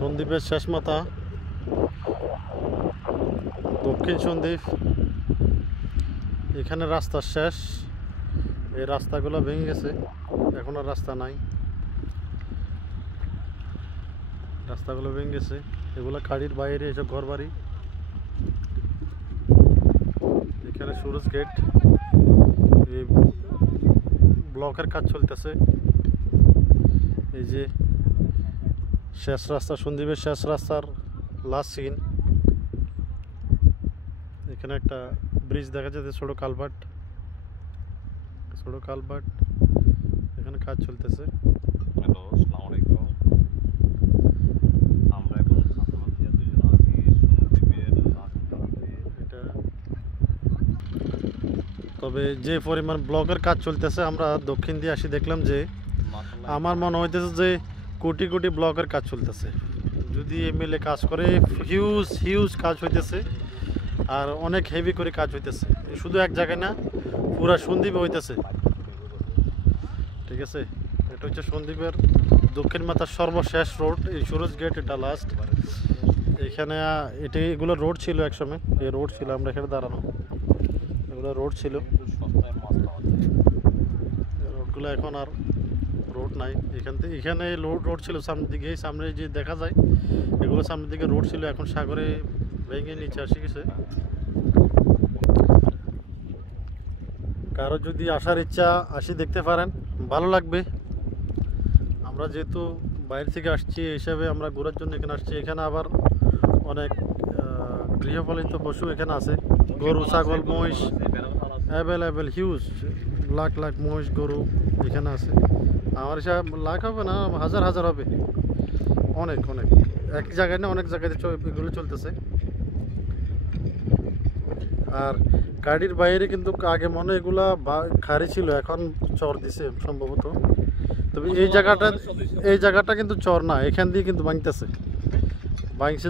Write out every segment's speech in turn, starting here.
সন্দ্বীপের শেষ মাথা, দক্ষিণ সন্দ্বীপ। এখানে রাস্তা শেষ, এই রাস্তাগুলো ভেঙে গেছে, এখন আর রাস্তা নাই। রাস্তাগুলো ভেঙে গেছে, এগুলো কাড়ির বাইরে, এসব ঘর বাড়ি। এখানে সুরজ গেট, এই ব্লকের কাজ চলতেছে। এই যে শেষ রাস্তা, সন্দ্বীপের শেষ রাস্তার লাস্ট সিন। এখানে একটা ব্রিজ দেখা যাচ্ছে, ছোট কালভার্ট, এখানে কাজ চলতেছে। হ্যালো, আসসালামু আলাইকুম। আমরা এখন সাসামাজিয়া দুজন আছি সন্দ্বীপের এটা তবে যে পরিমাণ ব্লকের কাজ চলতেছে, আমরা দক্ষিণ দিয়ে আসি, দেখলাম যে আমার মনে হইতেছে যে কোটি কোটি ব্লকের কাজ চলতেছে। যদি এমএলএ কাজ করে, হিউজ কাজ হইতেছে, আর অনেক হেভি করে কাজ হইতেছে। শুধু এক জায়গায় না, পুরা সন্দ্বীপে হইতেছে। ঠিক আছে, এটা হচ্ছে সন্দ্বীপের দক্ষিণ মাথার সর্বশেষ রোড, এই সুরজ গেট, এটা লাস্ট। এখানে এগুলো রোড ছিল একসময়, এই রোড ছিল, আমরা এখানে দাঁড়ানো, এগুলো রোড ছিল। রোডগুলো এখন আর রোড নাই। এখানে রোড ছিল সামনের দিকে, সামনে যে দেখা যায় এগুলো সামনের দিকে রোড ছিল, এখন সাগরে ভেঙে নিচে আসে গেছে। কারো যদি আসার ইচ্ছা, আসি দেখতে পারেন, ভালো লাগবে। আমরা যেহেতু বাইরে থেকে আসছি, এই হিসাবে আমরা ঘোরার জন্য এখানে আসছি। এখানে আবার অনেক গৃহপালিত পশু এখানে আছে, গরু, ছাগল, মহিষ, অ্যাভেলেবেল হিউজ, লাখ লাখ মহিষ, গরু এখানে আছে। আমার হিসাব লাখ হবে না, হাজার হাজার হবে, অনেক অনেক। এক জায়গায় না, অনেক জায়গায় এগুলো চলতেছে। আর গাড়ির বাইরে কিন্তু আগে মনে এগুলা খাড়ি ছিল, এখন চর দিছে সম্ভবত। তবে এই জায়গাটা কিন্তু চর না, এখান দিয়ে কিন্তু ভাঙতেছে,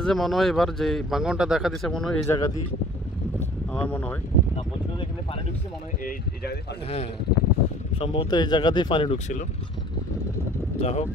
যে মনে হয় এবার যে ভাঙনটা দেখা দিছে, মনে হয় এই জায়গা দিয়ে, আমার মনে হয়। হ্যাঁ, সম্ভবত এই জায়গা দিয়ে পানি ঢুকছিল। যা হোক,